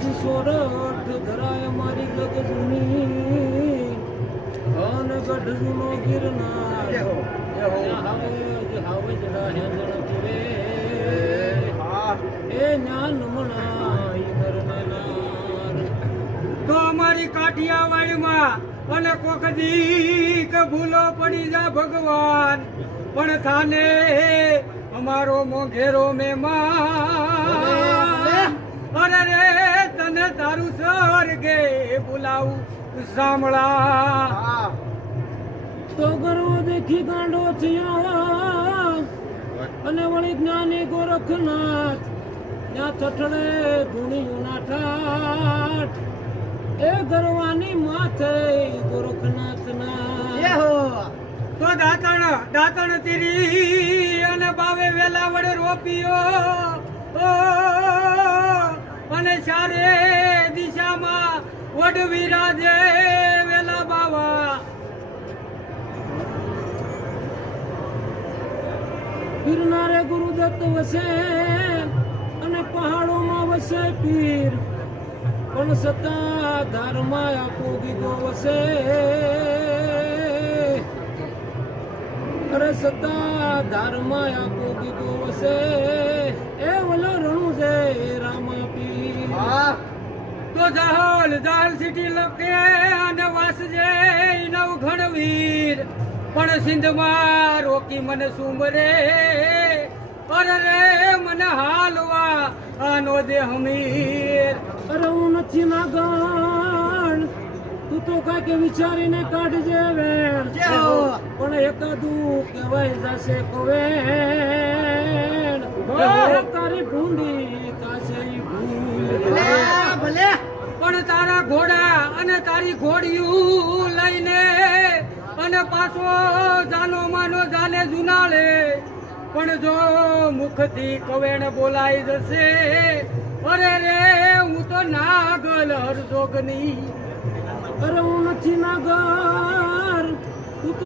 પછી સોરઠ ધરાય મારી ગગ જૂની અન ગઢ જૂનો ગિરનાર હાવે જડા હેંજણ તીરે એ જ્ઞાન મણાઈ નરને નાર. તો અમારી કાઠિયાવાડીમાં અને કોક દીક ભૂલો પડી જા ભગવાન પણ થાને અમારો મોઘેરો મહેમાન. અરે રે તને તારું સ્વર્ગે બોલાવું સાંભળા. તો ગર્વ દેખી ગાંડો થયા અને વળી જ્ઞાની ગોરખનાથ ત્યાં ઠઠડે ધૂણીઓના ઠાઠ એ ગરવાની માથે ગોરખનાથના. તો દાતણ તીરી અને બાવે વેલા વડે રોપ્યો અને ચારે દિશામાં વડ વિરાજે વેલા બાવા. ગિરનારે ગુરુદત્ત વસે અને પહાડોમાં વસે પીર પણ સત્તા ધારમાં આપો ગીગો વસે. અરે સત્તા ધારમાં આપો ગીગો વસે એ વલો રણું છે રામા પીર. તો જાહલ સિટી લખે અને વાસજે નવ ઘણવીર પણ સિંધમાં રોકી મને સુમરે. અરે રે મને હાલવા આનો દે હમીર. અરે હું નથી નાગણ તું તો કાંઈક વિચારીને કાઢજે વેણ પણ એકાદું કહેવાય જશે કવેણ તારી ભૂંડી કાશે ભલે પણ તારા ઘોડા અને તારી ઘોડિયું લઈને અને પાછો જાનો માનો જાને જુનાળે પણ જો મુખથી કવેણ બોલાઈ જશે. અરે રે હું તો નાગલ હરજોગની. અરે હું નથી નાગર